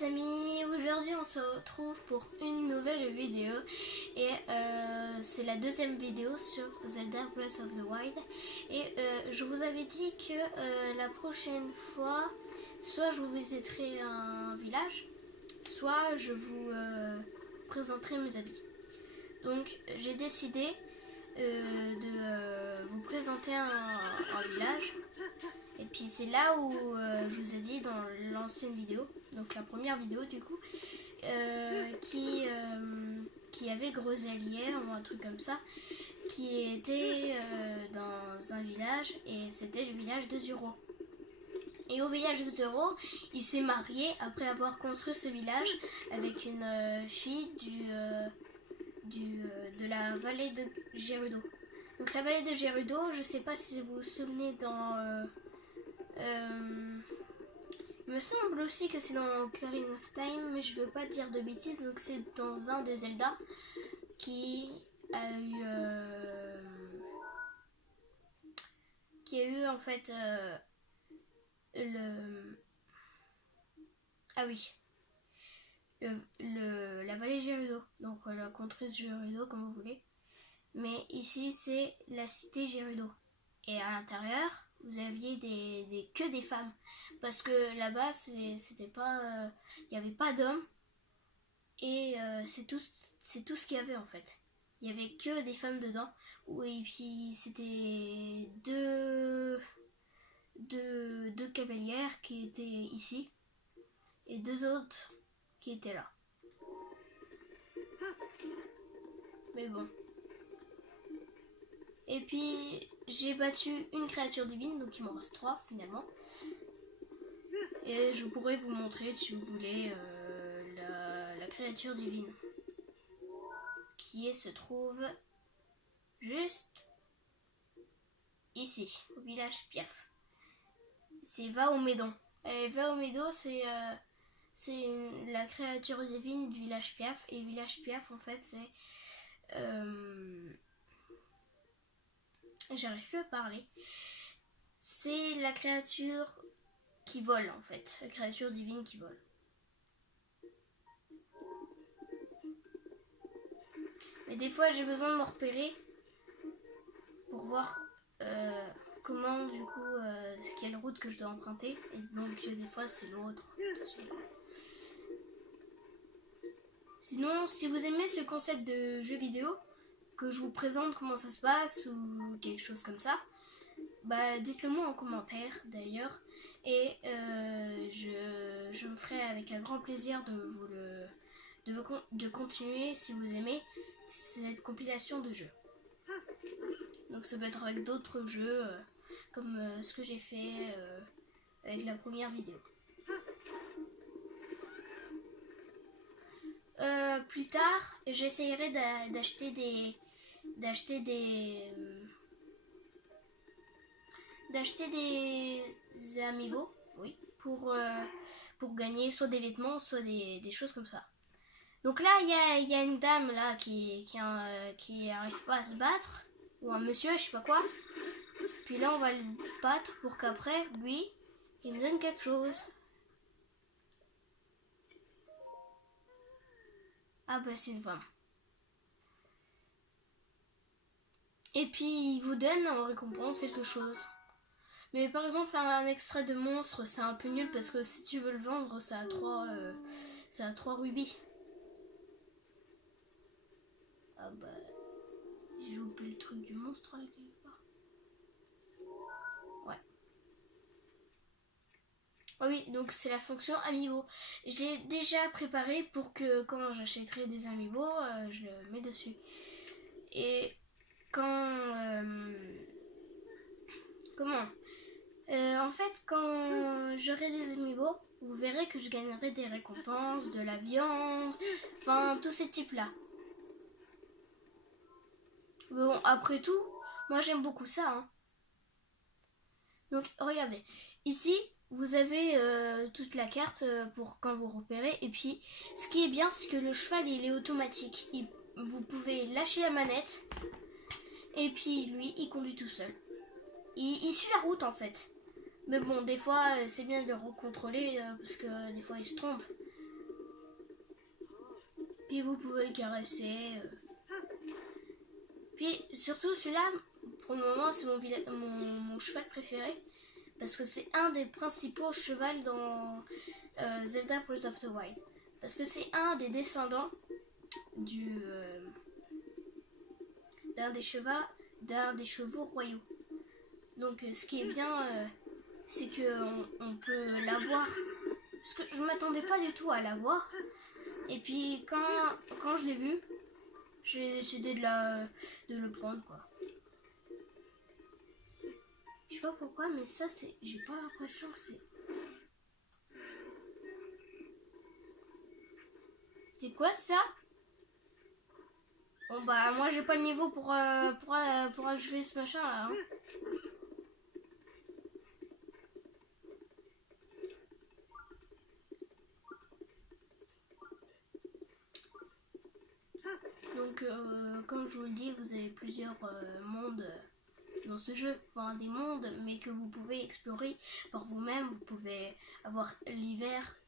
les amis, aujourd'hui on se retrouve pour une nouvelle vidéo et c'est la deuxième vidéo sur Zelda Breath of the Wild et je vous avais dit que la prochaine fois soit je vous visiterai un village, soit je vous présenterai mes habits. Donc j'ai décidé de vous présenter un village. Et puis c'est là où je vous ai dit dans l'ancienne vidéo, donc la première vidéo du coup, qui avait Grosellière ou un truc comme ça, qui était dans un village et c'était le village de Zuro. Et au village de Zuro, il s'est marié après avoir construit ce village avec une fille de la vallée de Gerudo. Donc la vallée de Gerudo, je sais pas si vous vous souvenez dans... il me semble aussi que c'est dans Ocarina of Time, mais je veux pas dire de bêtises, donc c'est dans un des Zelda qui a eu en fait la vallée Gerudo, donc la contrée Gerudo comme vous voulez, mais ici c'est la cité Gerudo et à l'intérieur vous aviez que des femmes parce que là-bas c'était pas il n'y avait pas d'hommes et c'est tout ce qu'il y avait en fait. Il y avait que des femmes dedans et puis c'était deux cavalières qui étaient ici et deux autres qui étaient là. Mais bon. Et puis j'ai battu une créature divine, donc il m'en reste 3 finalement. Et je pourrais vous montrer si vous voulez la créature divine qui se trouve juste ici, au village Piaf. C'est Vaomédon. Et Vaomédon, c'est la créature divine du village Piaf. Et village Piaf, en fait, c'est... J'arrive plus à parler. C'est la créature qui vole, en fait. La créature divine qui vole. Mais des fois, j'ai besoin de me repérer pour voir comment, du coup, quelle route que je dois emprunter. Et donc, des fois, c'est l'autre. Sinon, si vous aimez ce concept de jeu vidéo, que je vous présente comment ça se passe ou quelque chose comme ça, bah dites-le moi en commentaire d'ailleurs et je me ferai avec un grand plaisir de continuer si vous aimez cette compilation de jeux. Donc ça peut être avec d'autres jeux comme ce que j'ai fait avec la première vidéo. Plus tard, j'essayerai d'acheter des amiibo, oui, pour gagner soit des vêtements, soit des choses comme ça. Donc là, il y a une dame là qui arrive pas à se battre, ou un monsieur, je sais pas quoi. Puis là, on va le battre pour qu'après, lui, il me donne quelque chose. Ah bah c'est une femme. Et puis il vous donne en récompense quelque chose. Mais par exemple un extrait de monstre c'est un peu nul parce que si tu veux le vendre ça a 3 rubis. Ah bah j'ai oublié le truc du monstre là quelque part. Ouais. Ah oui, donc c'est la fonction amiibo. J'ai déjà préparé pour que quand j'achèterai des amiibo, je le mets dessus. Et quand... en fait, quand j'aurai des amiibo, vous verrez que je gagnerai des récompenses, de la viande, enfin tous ces types-là. Bon, après tout, moi j'aime beaucoup ça. Hein. Donc regardez, ici vous avez toute la carte pour quand vous repérez. Et puis, ce qui est bien, c'est que le cheval il est automatique. Vous pouvez lâcher la manette et puis lui il conduit tout seul. Il suit la route en fait. Mais bon, des fois, c'est bien de le recontrôler parce que des fois, il se trompe. Puis vous pouvez le caresser. Puis surtout celui-là, pour le moment, c'est mon cheval préféré. Parce que c'est un des principaux chevals dans Zelda Breath of the Wild. Parce que c'est un des descendants d'un des chevaux royaux. Donc ce qui est bien, c'est qu'on peut l'avoir. Parce que je m'attendais pas du tout à l'avoir. Et puis quand je l'ai vu, j'ai décidé de le prendre quoi. Je sais pas pourquoi, mais ça c'est. J'ai pas l'impression que c'est. C'est quoi ça? Bon bah moi j'ai pas le niveau pour achever ce machin là. Hein. Donc comme je vous le dis, vous avez plusieurs mondes dans ce jeu, enfin des mondes mais que vous pouvez explorer par vous-même. Vous pouvez avoir l'hiver